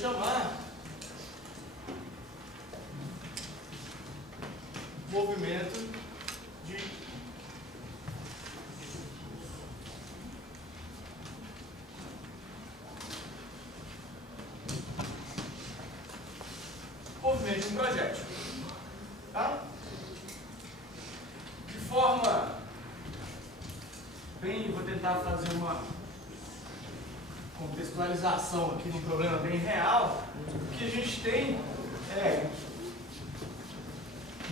chamar movimento de um projétil. Tá? De forma bem, vou tentar fazer uma contextualização aqui de um problema bem real. O que a gente tem é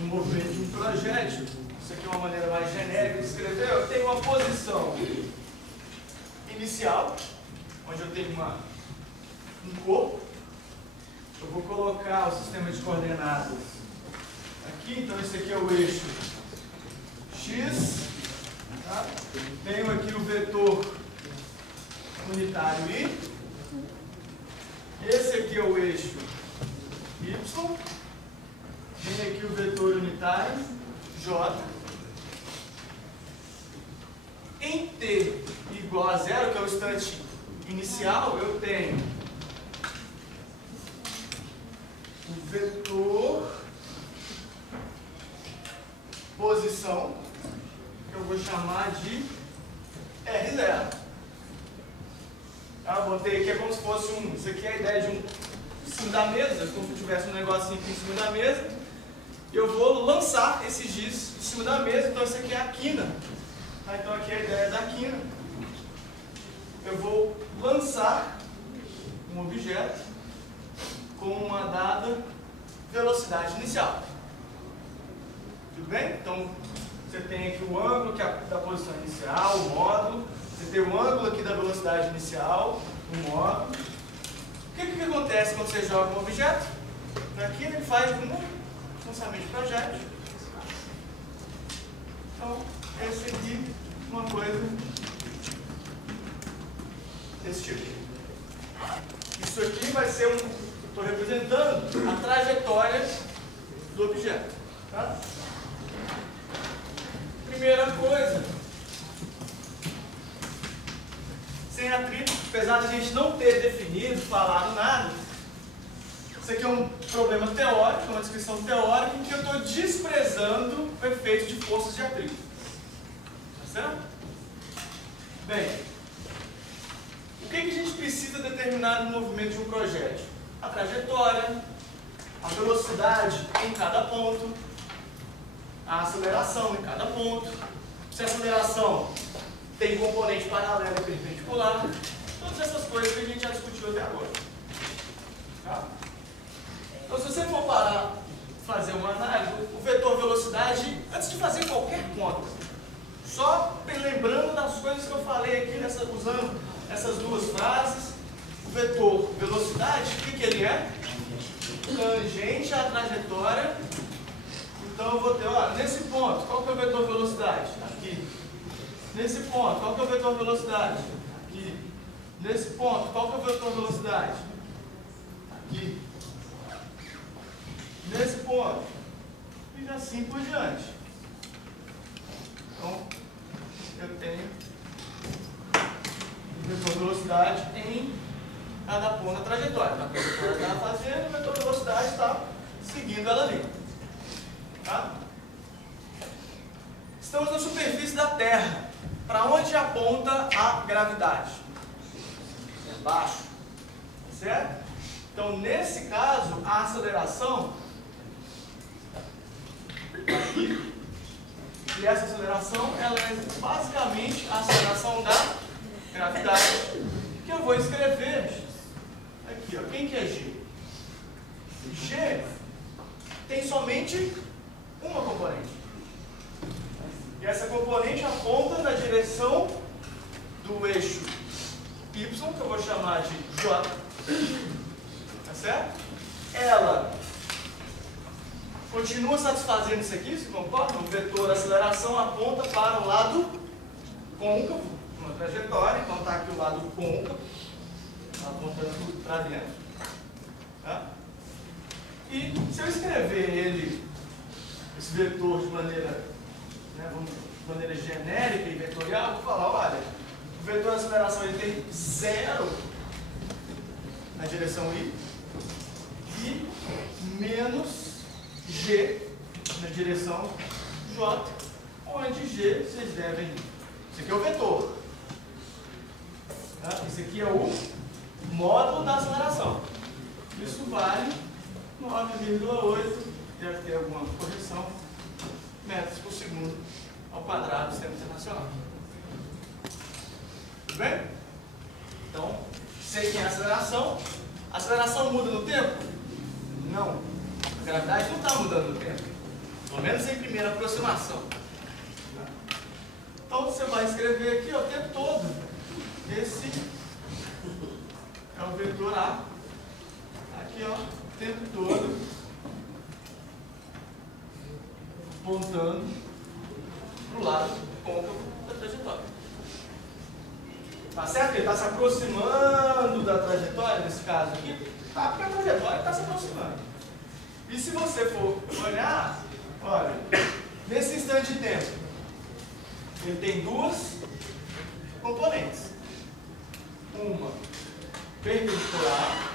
um movimento de um projétil. Isso aqui é uma maneira mais genérica de escrever. Eu tenho uma posição inicial, onde eu tenho um corpo. Eu vou colocar o sistema de coordenadas aqui. Então, esse aqui é o eixo X. Tá? Tenho aqui o vetor unitário Y. Esse aqui é o eixo Y. Tem aqui o vetor unitário J. Em T igual a 0, que é o instante inicial, eu tenho o vetor posição, que eu vou chamar de R0. Eu botei aqui, é como se fosse isso aqui é a ideia de em cima da mesa, como se eu tivesse um negocinho aqui em cima da mesa. E eu vou lançar esse giz em cima da mesa, então isso aqui é a quina. Tá? Então aqui é a ideia da quina. Eu vou lançar um objeto com uma dada velocidade inicial. Tudo bem? Então você tem aqui o ângulo que é da posição inicial, o módulo. Você tem o ângulo aqui da velocidade inicial, o módulo. O que acontece quando você joga um objeto? Aqui ele faz um lançamento de projétil. Então, esse aqui, uma coisa desse tipo. Isso aqui vai ser estou representando a trajetória do objeto. Tá? Primeira coisa, sem atrito, apesar de a gente não ter definido, falado nada, isso aqui é um problema teórico, uma descrição teórica em que eu estou desprezando o efeito de forças de atrito. Tá certo? Bem, o que a gente precisa determinar no movimento de um projétil? A trajetória, a velocidade em cada ponto, a aceleração em cada ponto. Se a aceleração tem componente paralelo e perpendicular, todas essas coisas que a gente já discutiu até agora. Tá? Então, se você for parar fazer uma análise, o vetor velocidade, antes de fazer qualquer conta, só lembrando das coisas que eu falei aqui, usando essas duas frases, o vetor velocidade, o que ele é? Tangente à trajetória. Então eu vou ter, ó, nesse ponto, qual que é o vetor velocidade? Aqui. Nesse ponto, qual que é o vetor velocidade? Aqui. Nesse ponto, qual que é o vetor velocidade? Aqui. Nesse ponto. E assim por diante. Então, eu tenho o vetor velocidade em cada ponto da trajetória. A trajetória está fazendo, o vetor velocidade está seguindo ela ali. Tá? Estamos na superfície da Terra. Para onde aponta a gravidade? Para baixo. Certo? Então, nesse caso, a aceleração aqui, e essa aceleração ela é basicamente a aceleração da gravidade, que eu vou escrever aqui, ó. Quem que é G? G tem somente uma componente. E essa componente aponta na direção do eixo Y, que eu vou chamar de J. Tá certo? Ela continua satisfazendo isso aqui, se concorda? O vetor aceleração aponta para o lado côncavo, uma trajetória. Então está aqui o lado côncavo, apontando para dentro. Tá? E se eu escrever ele, esse vetor de maneira, de maneira genérica e vetorial, eu vou falar, olha, o vetor de aceleração ele tem 0 na direção Y, e menos G na direção J, onde G vocês devem. Isso aqui é o vetor. Tá? Isso aqui é o módulo da aceleração. Isso vale 9,8, deve ter alguma correção, metros por segundo ao quadrado do sistema internacional. Tudo bem? Então, sei que é a aceleração. A aceleração muda no tempo? Não. A gravidade não está mudando no tempo. Pelo menos em primeira aproximação. Então, você vai escrever aqui ó, o tempo todo. Esse é o vetor A. Aqui, ó, o tempo todo. Apontando para o lado côncavo da trajetória. Tá certo? Ele está se aproximando da trajetória, nesse caso aqui. Tá, porque a trajetória está se aproximando. E se você for olhar, olha, nesse instante de tempo, ele tem duas componentes. Uma perpendicular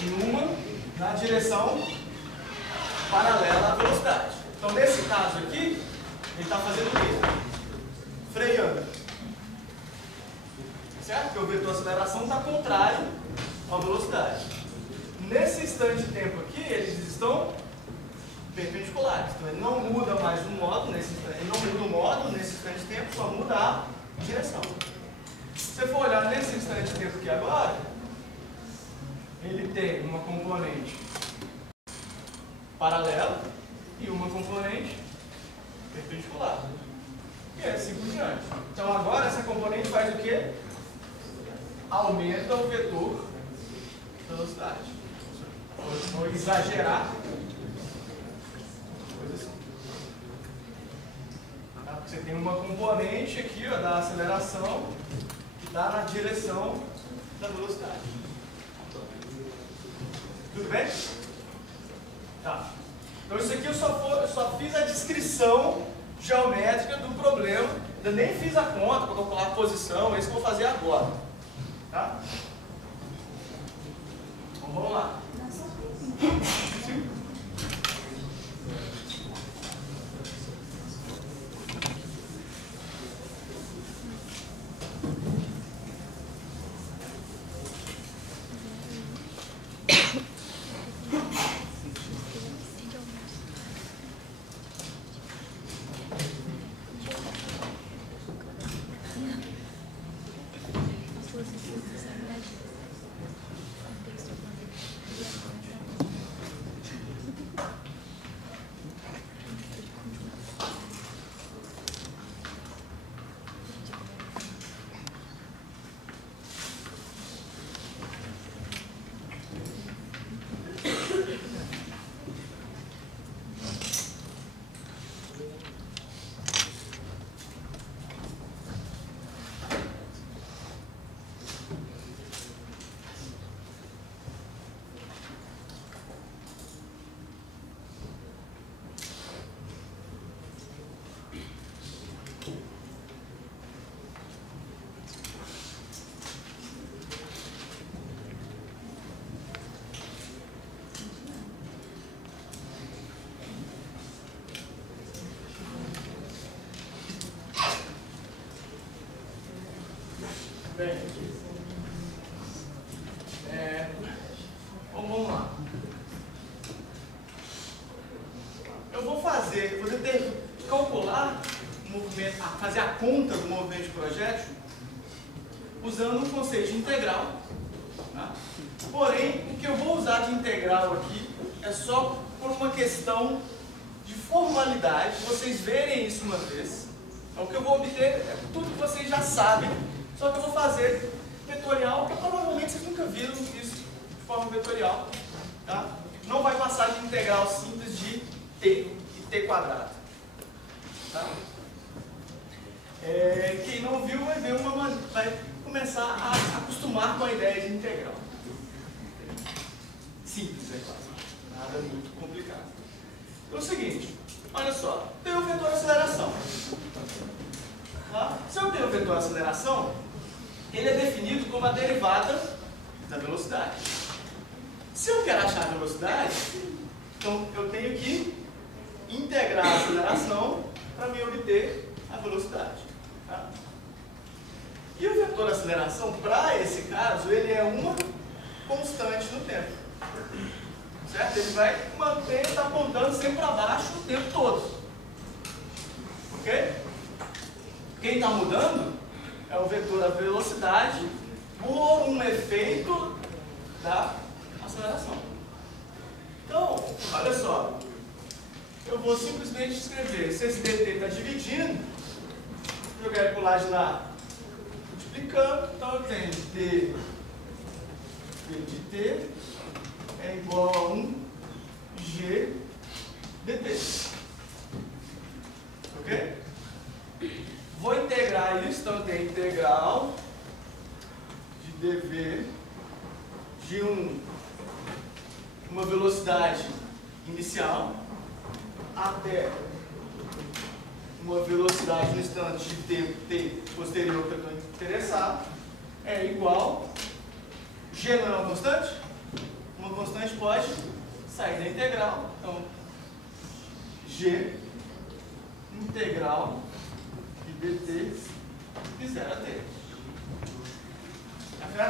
e uma na direção paralela à velocidade. Então, nesse caso aqui, ele está fazendo o quê? Freando. Certo? Porque o vetor de aceleração está contrário à velocidade. Nesse instante de tempo aqui, eles estão perpendiculares. Então, ele não muda mais o módulo nesse instante. Ele não muda o módulo nesse instante de tempo, só muda a direção. Se você for olhar nesse instante de tempo aqui agora, ele tem uma componente paralela e uma componente perpendicular. E assim por diante. Então agora essa componente faz o quê? Aumenta o vetor de velocidade. Vou exagerar. Coisa assim. Tá? Você tem uma componente aqui ó, da aceleração que está na direção da velocidade. Tudo bem? Tá. Então isso aqui eu só fiz a descrição geométrica do problema. Eu nem fiz a conta para calcular a posição, é isso que eu vou fazer agora. Tá? Então vamos lá. Sim. Bem, vamos lá. Eu vou calcular o movimento, fazer a conta do movimento de projétil usando um conceito de integral. Tá? Porém, o que eu vou usar de integral aqui é só por uma questão de formalidade, vocês verem isso uma vez. Então, o que eu vou obter é tudo que vocês já sabem. Só que eu vou fazer vetorial, porque provavelmente vocês nunca viram isso de forma vetorial. Tá? Não vai passar de integral simples de t e t quadrado. Tá? Quem não viu vai começar a acostumar com a ideia de integral. Simples, é claro. Nada muito complicado. Então é o seguinte, olha só, tem o vetor de aceleração. Tá? Se eu tenho o vetor de aceleração, ele é definido como a derivada da velocidade. Se eu quero achar a velocidade, então eu tenho que integrar a aceleração para me obter a velocidade. Tá? E o vetor da aceleração, para esse caso, ele é uma constante no tempo. Certo? Ele vai manter, está apontando sempre para baixo o tempo todo. Ok? Quem está mudando é o vetor da velocidade por um efeito da aceleração. Então, olha só. Eu vou simplesmente escrever, se esse dt está dividindo, jogar ele para o lado de lá, multiplicando, então eu tenho d de t é igual a 1 g dt. Ok? Vou integrar isso, então eu tenho integral de dv de uma velocidade inicial até uma velocidade no instante de tempo t posterior que eu estou interessado é igual. G não é uma constante? Uma constante pode sair da integral. Então, G integral de dt de 0 a t.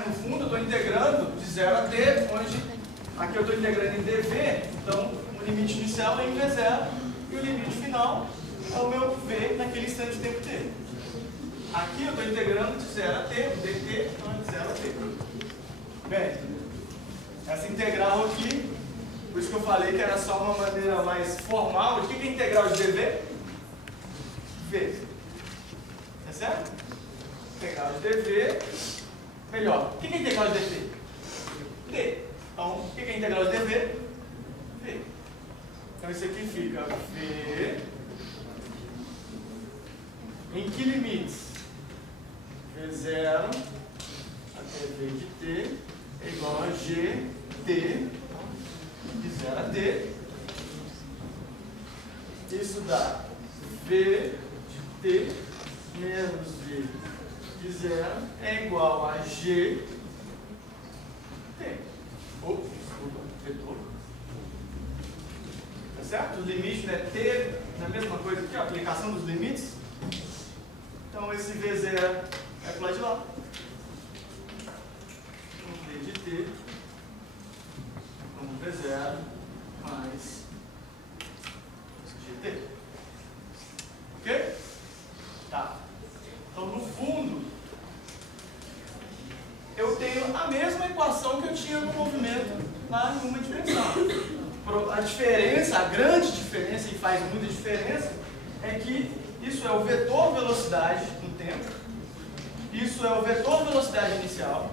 No fundo, eu estou integrando de 0 a t, onde aqui eu estou integrando em dv, então o limite inicial é em v0 e o limite final é o meu v naquele instante de tempo t. Aqui eu estou integrando de 0 a t, o dt então é de 0 a t. Bem, essa integral aqui, por isso que eu falei que era só uma maneira mais formal. O que é integral de dv? V. Tá certo? Integral de dv. Melhor, o que é integral de dt? D. Então, o que é integral de dv? V. Então, isso aqui fica V. Em que limites? V0 até V de t é igual a gt de 0 a t. Isso dá V de t menos V de 0 é igual a g t. Desculpa, vetor. Tá certo? O limite, né? T, é a mesma coisa aqui, a aplicação dos limites. Então, esse V0 é para o lado de lá. V de t como V0 mais gt. Ok? Tá. Então, no fundo, eu tenho a mesma equação que eu tinha no movimento lá em uma dimensão. A diferença, a grande diferença, e faz muita diferença, é que isso é o vetor velocidade no tempo, isso é o vetor velocidade inicial,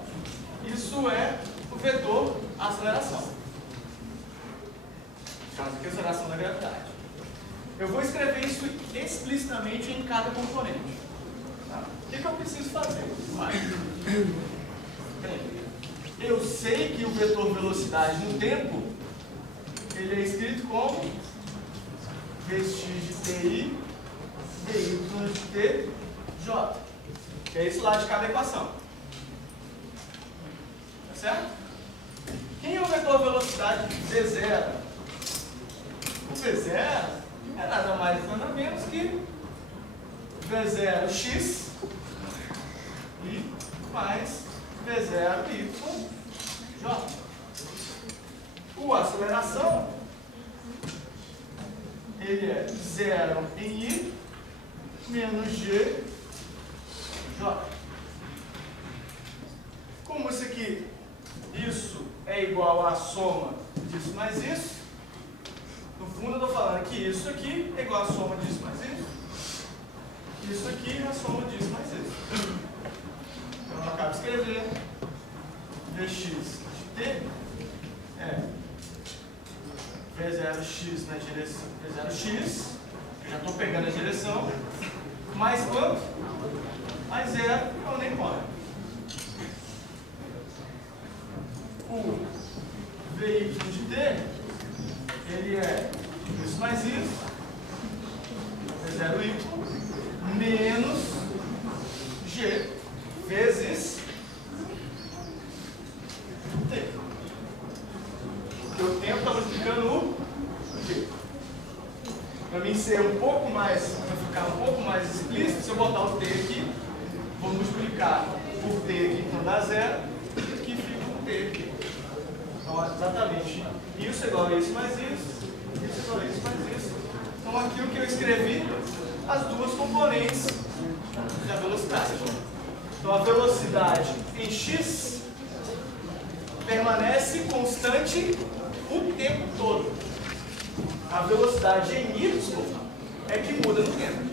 isso é o vetor aceleração. Caso aqui, aceleração da gravidade. Eu vou escrever isso explicitamente em cada componente. Tá? O que eu preciso fazer? Bem, eu sei que o vetor velocidade no tempo ele é escrito como vx de ti dy de tj. Que é isso lá de cada equação. Tá certo? Quem é o vetor velocidade v0? O v0 é nada mais nada menos que v0x e mais v0y j. A aceleração ele é 0 em i menos g j. Como isso aqui, isso é igual à soma disso mais isso, no fundo eu estou falando que isso aqui é igual à soma disso mais isso aqui é a soma disso mais isso. Então eu acabo de escrever vx de t é v0x na direção v0x, eu já estou pegando a direção, mais quanto? Mais 0, eu nem ponho. O vy de t, ele é isso mais isso, v0y, menos g vezes t. em ser um pouco mais, para ficar um pouco mais explícito, se eu botar o t aqui, vou multiplicar por t aqui, então dá zero, que fica um t aqui. Então, exatamente isso é igual a isso mais isso é igual a isso mais isso. Então, aqui o que eu escrevi, as duas componentes da velocidade. Então, a velocidade em x permanece constante o tempo todo. A velocidade em y é que muda no tempo.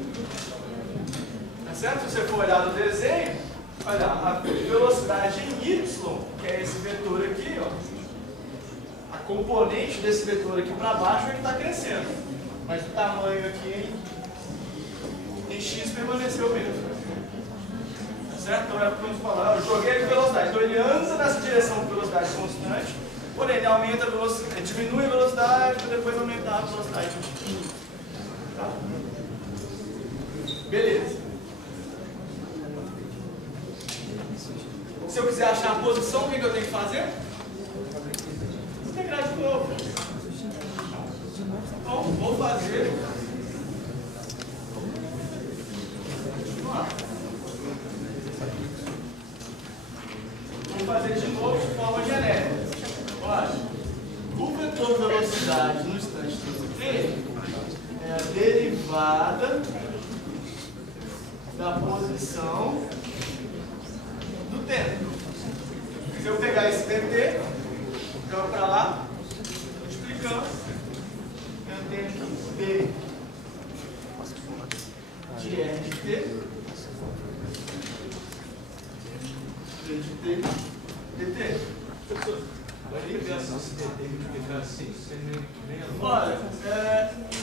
Tá certo? Se você for olhar no desenho, olha, a velocidade em y, que é esse vetor aqui, ó, a componente desse vetor aqui para baixo é que está crescendo. Mas o tamanho aqui em x permaneceu mesmo. Tá certo? Então é como falar, eu joguei ele com velocidade. Então ele anda nessa direção com velocidade constante, porém ele aumenta a velocidade, diminui a velocidade para depois aumentar a velocidade. Tá? Beleza. Se eu quiser achar a posição, o que eu tenho que fazer? Integrar de novo. Então, vou fazer. Vamos lá. Vou fazer de novo de forma genérica. Olha, o vetor velocidade no instante t é a derivada da posição do tempo. Se eu pegar esse dt, jogo para lá, multiplicando, eu tenho aqui b de r de t, b de t, dt. Olha,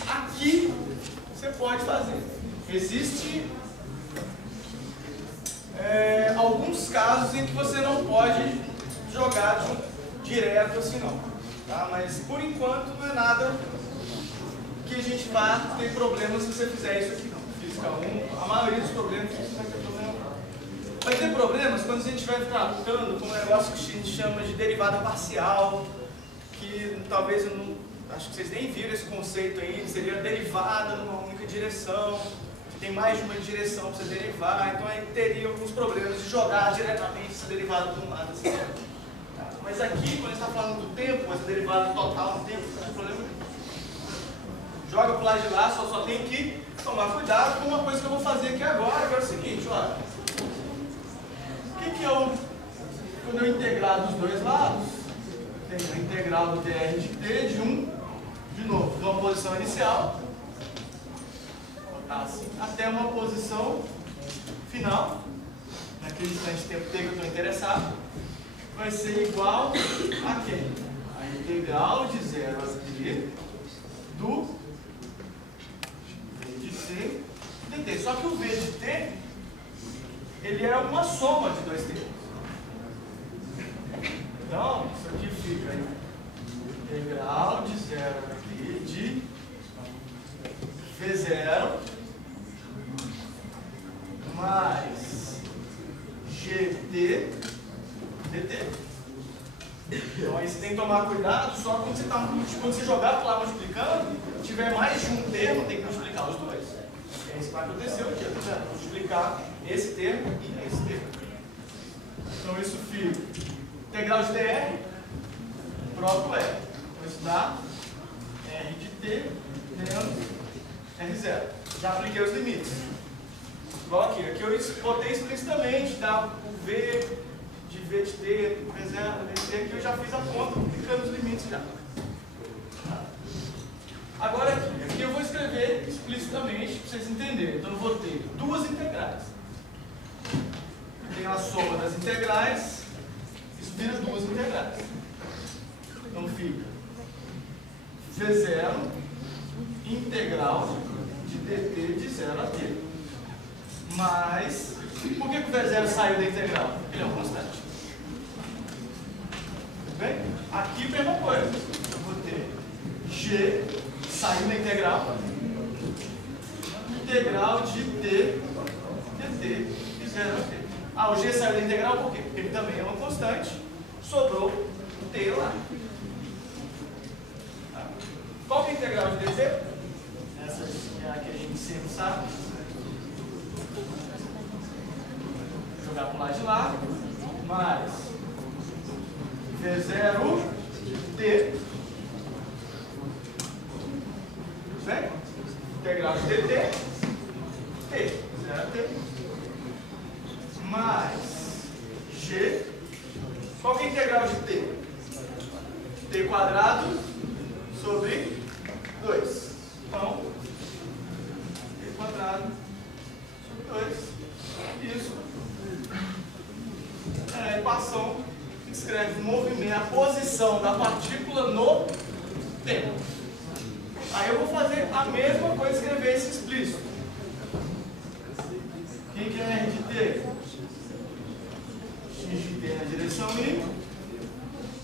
aqui você pode fazer. Existe alguns casos em que você não pode jogar direto assim não, tá? Mas por enquanto não é nada que a gente vá ter problemas se você fizer isso aqui não. Física 1, a maioria dos problemas não vai ter problema. Vai ter problemas quando a gente estiver tratando com um negócio que a gente chama de derivada parcial, que talvez eu não, acho que vocês nem viram esse conceito aí, seria derivada numa única direção, tem mais de uma direção para você derivar, então aí teria alguns problemas de jogar diretamente essa derivada de um lado assim. Tá? Mas aqui, quando a gente está falando do tempo, essa derivada total do tempo, não tem problema nenhum. Joga para o lado de lá, só tem que tomar cuidado com uma coisa que eu vou fazer aqui agora, que é o seguinte, olha. O que eu, quando eu integrar dos dois lados, tenho a integral do dr de t de novo, de uma posição inicial, assim, até uma posição final, naquele instante de tempo t que eu estou interessado, vai ser igual a quem? A integral de 0 a t do v de t dt. Só que o v de t, ele é uma soma de dois termos. Então, isso aqui fica integral de 0 a t de v0 mais gt dt. Então aí você tem que tomar cuidado só quando você jogar para lá multiplicando, tiver mais de um termo, tem que multiplicar os dois. É isso que vai acontecer aqui, tá vendo? Multiplicar esse termo e esse termo. Então isso fica integral de dr, próprio R. Então isso dá R de t menos R0. Já apliquei os limites. Igual aqui. Aqui eu botei explicitamente, dá o V de V de T, V0, V de T, aqui eu já fiz a conta, aplicando os limites já. Agora aqui eu vou escrever explicitamente para vocês entenderem. Então eu vou ter duas integrais. Eu tenho a soma das integrais, isso vira duas integrais. Então fica V0 integral de dt de 0 a t. Mas, por que o V0 saiu da integral? Ele é uma constante. Tudo bem? Aqui, mesma coisa. Eu vou ter g, saiu da integral, integral de t dt de 0 a t. Ah, o g saiu da integral por quê? Porque ele também é uma constante, sobrou o t lá. Qual que é a integral de dt? Essa aqui. em cima, sabe? Jogar para o lado de lá, mais V0t, bem? Integral de dt, t, 0t, mais g. Qual que é a integral de t? T quadrado sobre 2. Então, t quadrado sobre 2. Isso é a equação que descreve o movimento, a posição da partícula no tempo. Aí eu vou fazer a mesma coisa, escrever esse explícito. Quem que é R de t? X de t na direção I,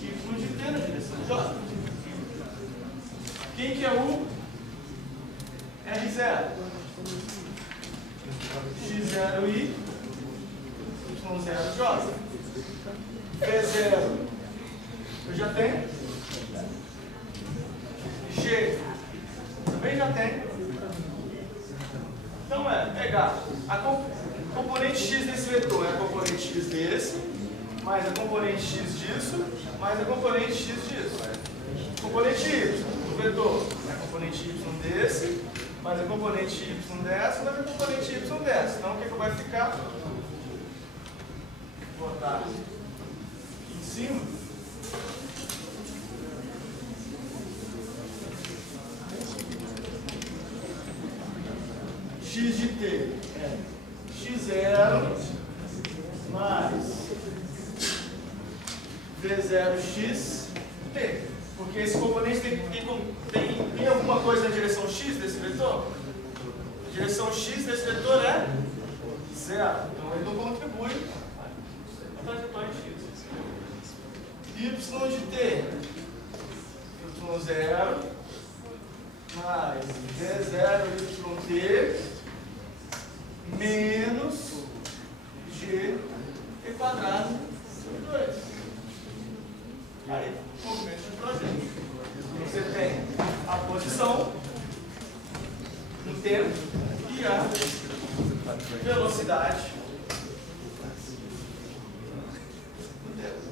Y de t na direção J. Quem que é o R0? X0I, Y0J. P0 eu já tenho. G também já tenho. Então é pegar a componente x desse vetor, é a componente x desse, mais a componente x disso, mais a componente x disso. Componente y do vetor é a componente y desse, mais a componente y dessa, mais a componente y dessa. Então o que vai ficar? Vou botar aqui em cima. X de t é x0 mais v0xt, porque esse componente tem alguma coisa na direção x desse vetor? A direção x desse vetor é 0, então ele não contribui à trajetória x. Y de t, y0 mais v0yt menos g t quadrado sobre 2. Aí, movimento de projeto. Você tem a posição no tempo e a velocidade no tempo.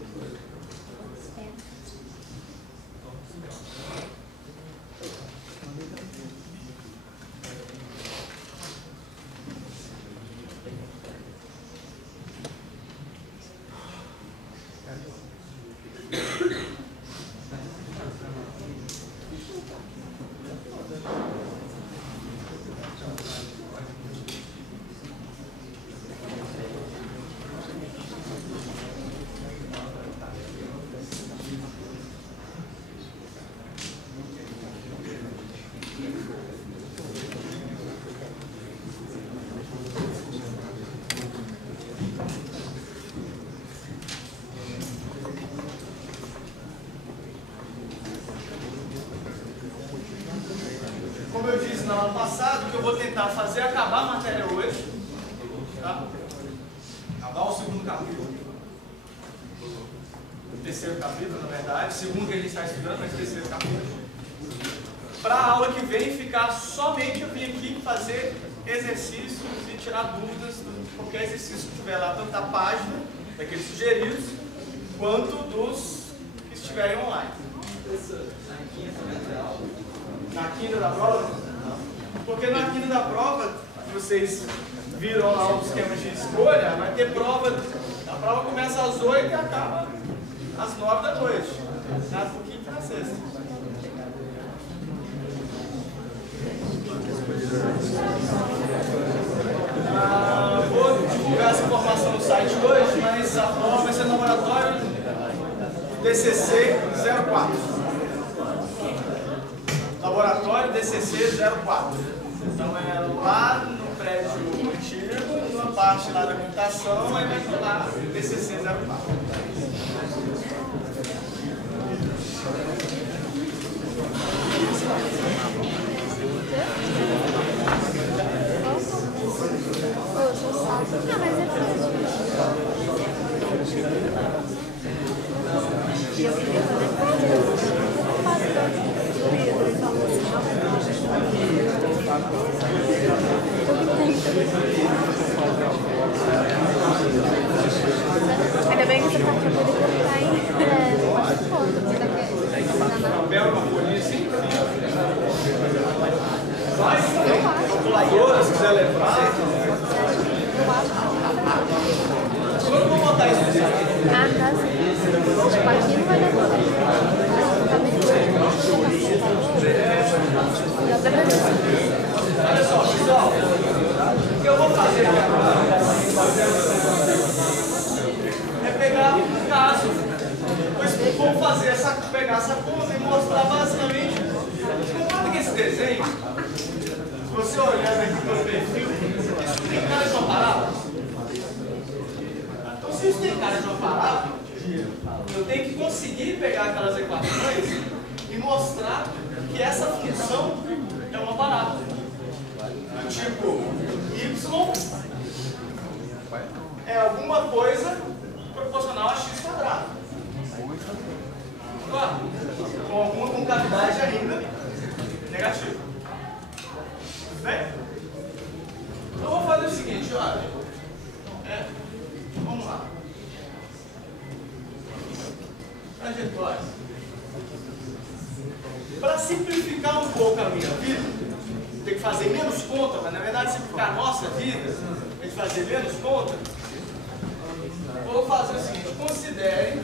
Como eu disse no ano passado, o que eu vou tentar fazer é acabar a matéria hoje, tá? Acabar o segundo capítulo, o terceiro capítulo, na verdade, segundo que a gente está estudando, mas o terceiro capítulo. Para a aula que vem ficar somente eu vim aqui fazer exercícios e tirar dúvidas de qualquer exercício que tiver lá, tanto da página, daqueles sugeridos, quanto dos que estiverem online. Na quinta da prova? Porque na quinta da prova, vocês viram lá o esquema de escolha, vai ter prova, a prova começa às 8 e acaba às 9 da noite. Na quinta e na sexta. Vou divulgar essa informação no site hoje, mas a prova vai ser no laboratório DCC 04. Laboratório DCC 04. Então é lá no prédio antigo, numa parte lá da computação, aí vai ter lá DCC 04. Tá. Ainda bem que essa parte eu vou cortar em foto. Papel, uma folhinha assim. Vai, calculadora, se quiser levar. Agora eu vou botar isso aqui. Ah, tá. Tipo, aqui não vai dar pra ver. Olha só, pessoal. O que eu vou fazer aqui agora é pegar um caso. Depois vamos fazer pegar essa conta e mostrar basicamente. Concorda que esse desenho, se você olhar aqui para o perfil, isso tem cara de uma parábola? Então, se isso tem cara de uma parábola, eu tenho que conseguir pegar aquelas equações e mostrar que essa função é uma parábola. Tipo, y é alguma coisa proporcional a x quadrado. Claro, com alguma concavidade ainda negativa. Tudo bem? Então eu vou fazer o seguinte, olha. Vamos lá. Trajetória. Para simplificar um pouco a minha vida, tem que fazer menos conta, mas na verdade simplificar a nossa vida, tem que fazer menos conta. Vou fazer o seguinte, considere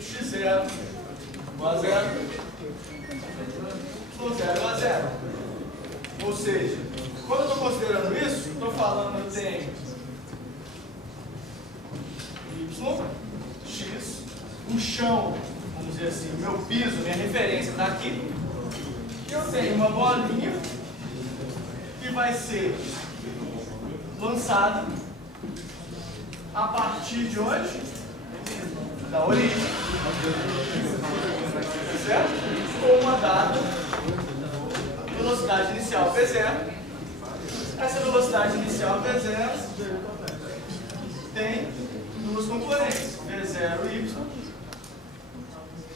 x0 igual a 0, y0 igual a 0. Ou seja, quando eu estou considerando isso, estou falando eu tenho y, x, o chão, vamos dizer assim, o meu piso, minha referência está aqui. E eu tenho uma bolinha que vai ser lançada a partir de onde? Da origem. Certo? Com uma dada velocidade inicial V0. Essa velocidade inicial V0 tem duas componentes, V0y,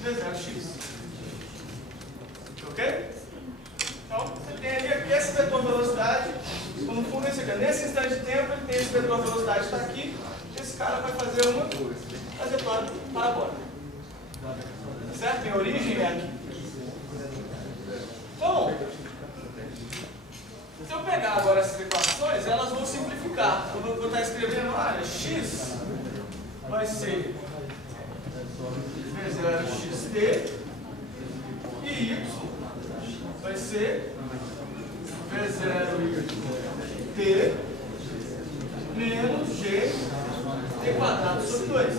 V0x. Ok? Então, você tem ali esse vetor velocidade, no fundo esse aqui. Nesse instante de tempo, ele tem esse vetor velocidade que está aqui, esse cara vai fazer uma trajetória parabólica. Certo? Tem origem aqui. Bom, se eu pegar agora essas equações, elas vão simplificar. Eu vou estar escrevendo, olha, x vai ser V0xt e y vai ser V0t menos g t quadrado sobre 2.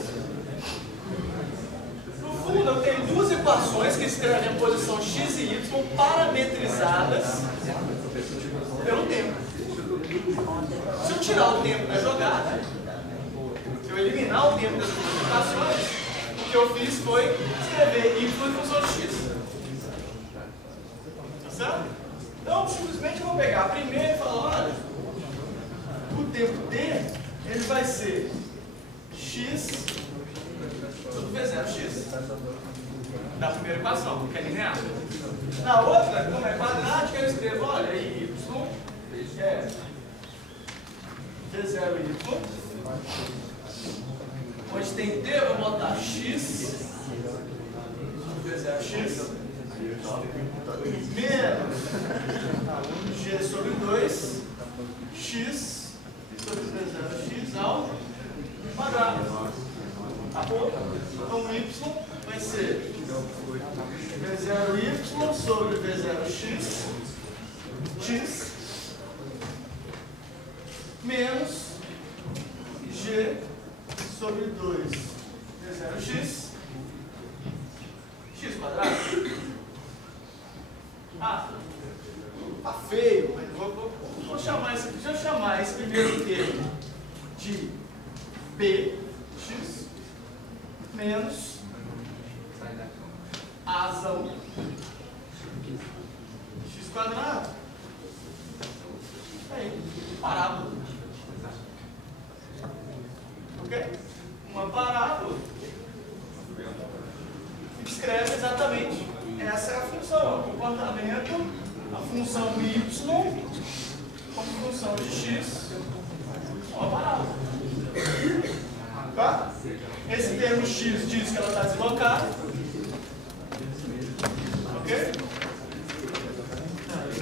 No fundo, eu tenho duas equações que escrevem a posição x e y parametrizadas pelo tempo. Se eu tirar o tempo da jogada, se eu eliminar o tempo das duas equações, o que eu fiz foi escrever y em função de x. Tá certo? Então, simplesmente eu vou pegar primeiro e falar, olha, o tempo t, ele vai ser x sobre V0x. Da primeira equação, que é linear. Na outra, como é quadrática, eu escrevo, olha, y é V0y, onde tem t, eu vou botar x sobre V0x menos g sobre 2 x sobre V0x ao quadrado. Tá bom? Então y vai ser V0y sobre V0x x menos g sobre 2 V0x x quadrado. Ah, tá feio, mas vou chamar isso aqui. Deixa eu chamar esse primeiro termo de bx menos azão x quadrado. Aí, parábola. Ok? Uma parábola que descreve exatamente essa é a função, o comportamento função y como função de x uma parábola. Tá? Esse termo x diz que ela está deslocada. Ok?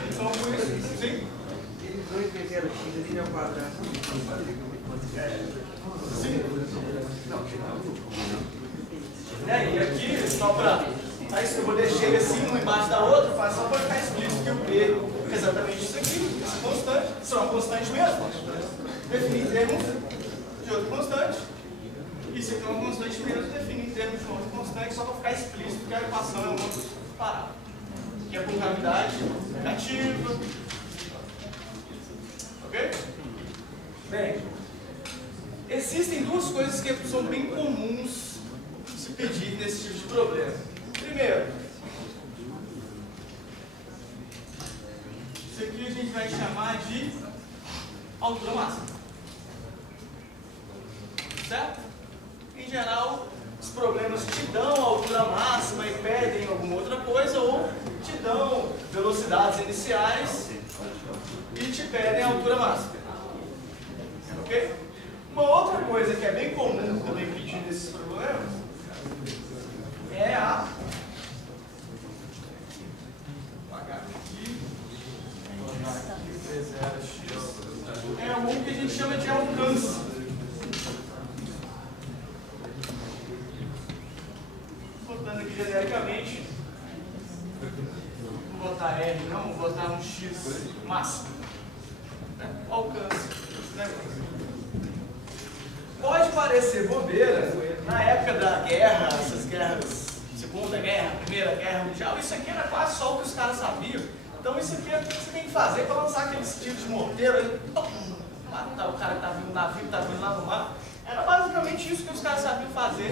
Então, por isso, sim? 2 vezes x dividido ao quadrado. Sim. E aqui, só para. Eu vou deixar ele assim, uma embaixo da outra, faz só para ficar explícito que o P é exatamente isso aqui. Esse constante, isso é uma constante mesmo. Definir em termos de outro constante. Isso aqui é uma constante mesmo, definir em termos de outro constante, só para ficar explícito que a equação é uma parábola. Que é concavidade negativa. Ok? Bem, existem duas coisas que são bem comuns se pedir nesse tipo de problema. Primeiro, isso aqui a gente vai chamar de altura máxima. Certo? Em geral, os problemas te dão a altura máxima e pedem alguma outra coisa, ou te dão velocidades iniciais e te pedem a altura máxima. Ok? Uma outra coisa que é bem comum também pedir nesses problemas é a é um que a gente chama de alcance. Botando aqui genericamente, não vou botar R não, vou botar um X máximo. Alcance. Pode parecer bobeira, na época da guerra, essas guerras, Segunda Guerra, Primeira Guerra Mundial, isso aqui era quase só o que os caras sabiam. Então isso aqui é o que você tem que fazer para lançar aqueles tiros de morteiro aí, matar o cara que está vindo no navio, que está vindo lá no mar. Era basicamente isso que os caras sabiam fazer.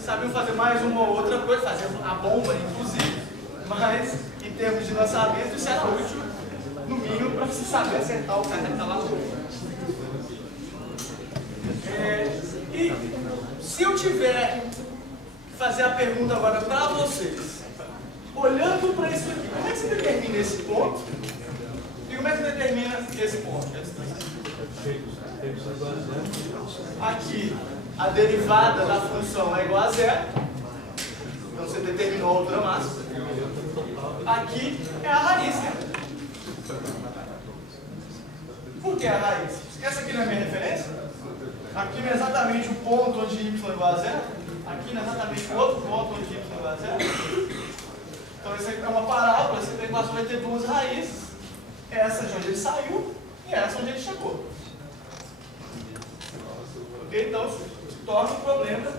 Sabiam fazer mais uma ou outra coisa, fazer a bomba inclusive, mas em termos de lançamento isso era útil, no mínimo, para você saber acertar o cara que está lá no mar. E se eu tiver que fazer a pergunta agora para vocês, olhando para isso aqui, como é que você determina esse ponto? E como é que determina esse ponto? Aqui, a derivada da função é igual a zero. Então você determinou a altura máxima. Aqui é a raiz. Por que a raiz? Essa aqui não é minha referência? Aqui não é exatamente o ponto onde y é igual a zero. Aqui não é exatamente o outro ponto onde y é igual a zero. Então isso aqui é uma parábola, essa equação vai ter duas raízes. Essa de onde ele saiu e essa onde ele chegou. Ok? Então isso se torna um problema,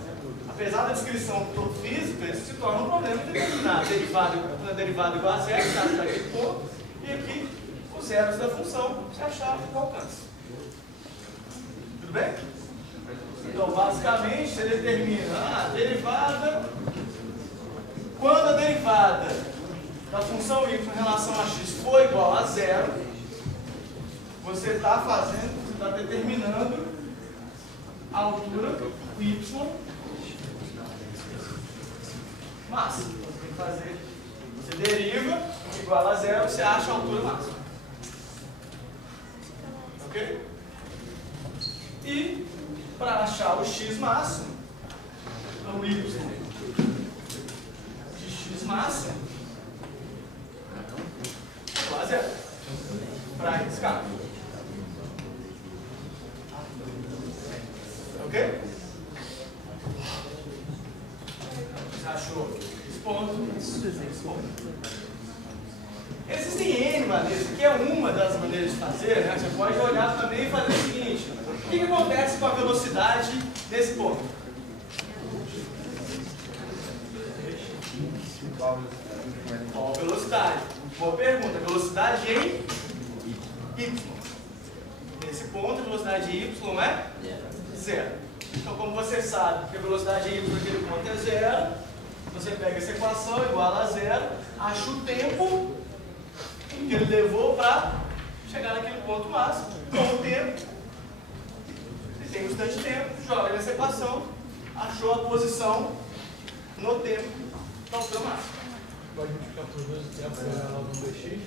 apesar da descrição física, isso se torna um problema de determinar a derivada igual a zero, caso daquele ponto, e aqui os zeros da função se achar o alcance. Tudo bem? Então, basicamente, você determina a derivada. Quando a derivada da função y em relação a x for igual a zero, você está determinando a altura y máxima. Você tem que fazer, você deriva igual a zero, você acha a altura máxima. Ok? E para achar o x máximo, o y de x máximo é igual a zero. Para esse caso. Ok? Você achou esse ponto? Esse ponto. Existem N maneiras, que é uma das maneiras de fazer, né? Você pode olhar também e fazer o seguinte: o que acontece com a velocidade nesse ponto? Qual velocidade? Boa pergunta. Velocidade em y. Nesse ponto, a velocidade de y é zero. Então, como você sabe que a velocidade y naquele ponto é zero, você pega essa equação igual a zero, acha o tempo que ele levou para chegar naquele ponto máximo, com o tempo, se tem um instante de tempo, joga nessa equação, achou a posição no tempo da altura máxima. Pode multiplicar por 2 e acelerar logo no 2x?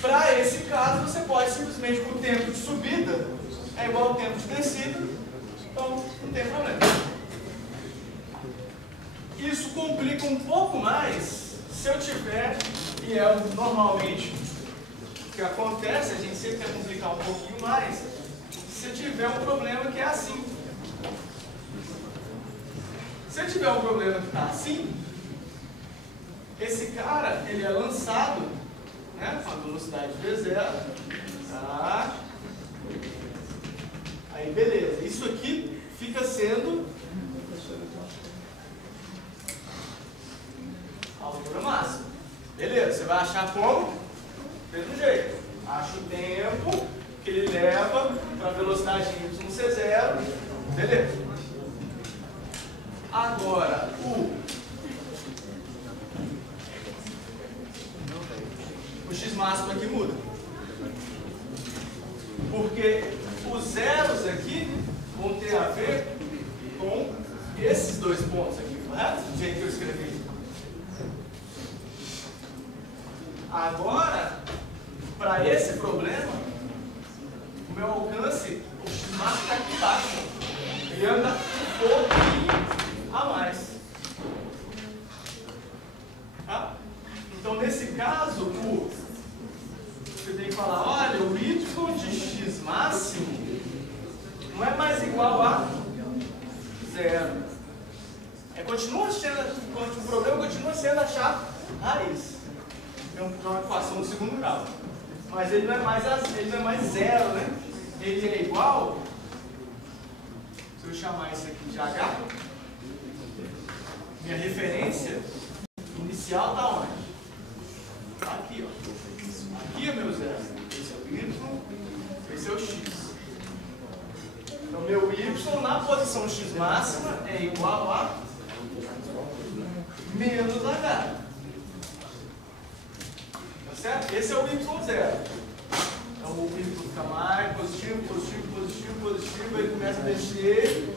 Para esse caso, você pode simplesmente, o tempo de subida é igual ao tempo de descida, então não tem problema. Isso complica um pouco mais se eu tiver, e é normalmente o que acontece, a gente sempre quer complicar um pouquinho mais, se eu tiver um problema que é assim. Se eu tiver um problema que está assim, esse cara, ele é lançado, né, com a velocidade V0, tá? Aí beleza, isso aqui fica sendo a altura máxima. Beleza, você vai achar como? Mesmo jeito. Acha o tempo que ele leva para a velocidade YC0. Beleza. Agora, o x máximo aqui muda. Porque os zeros aqui vão ter a ver com esses dois pontos aqui, correto? Do jeito que eu escrevi. Agora, para esse problema, o meu alcance, o x máximo está aqui embaixo. Ele anda um pouquinho a mais. Tá? Então, nesse caso, você tem que falar, olha, o y de x máximo não é mais igual a 0. Continua sendo, o problema continua sendo achar raiz. É uma equação do segundo grau. Mas ele não é mais 0, né? Ele é igual, se eu chamar isso aqui de h, minha referência inicial está onde? Está aqui, ó. Aqui é meu zero. Esse é o y, esse é o x. Então, meu y na posição x máxima é igual a menos h. Tá certo? Esse é o y0. Então, o y fica mais positivo, positivo, positivo, positivo, ele começa a descer.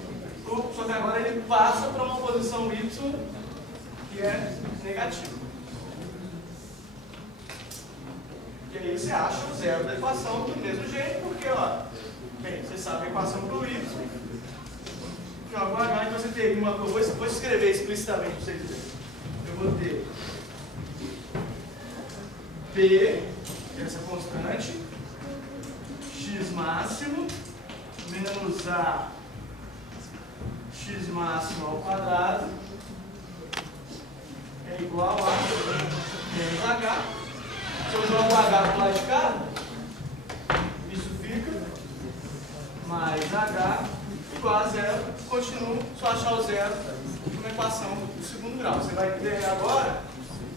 Só que agora ele passa para uma posição y que é negativa. E aí você acha o zero da equação do mesmo jeito, porque, ó, bem, você sabe a equação para o y, joga o h, então você teria uma coisa, eu vou escrever explicitamente para vocês verem. Eu vou ter P, essa constante, x máximo, menos a x máximo ao quadrado é igual a menos h. Se eu jogo h para o lado de cá, isso fica mais h igual a 0. Continuo, só achar o zero numa equação do segundo grau. Você vai ter agora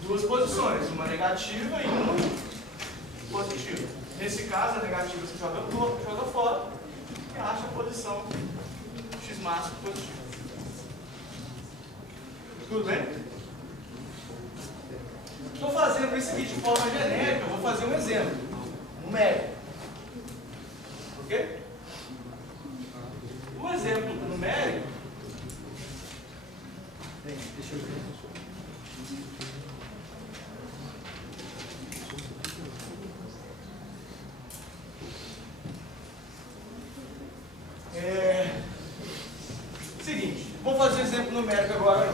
duas posições, uma negativa e uma positiva. Nesse caso, a negativa você joga fora e acha a posição x máximo positiva. Tudo bem? Estou fazendo isso aqui de forma genérica, eu vou fazer um exemplo, numérico. Ok? O exemplo numérico. Deixa eu ver. Seguinte, vou fazer um exemplo numérico agora.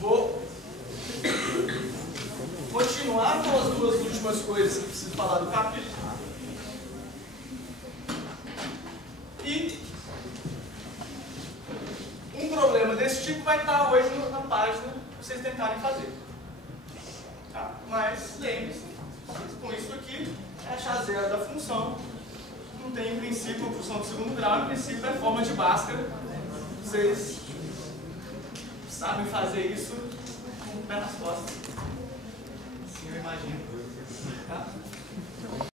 Vou continuar com as duas últimas coisas que preciso falar do capítulo. E um problema desse tipo vai estar hoje na página para vocês tentarem fazer. Tá? Mas lembre-se, com isso aqui, é achar zero da função. Não tem, em princípio, uma função de segundo grau, em princípio é forma de Bhaskara. Vocês sabem fazer isso com o pé nas costas. Assim eu imagino. Tá?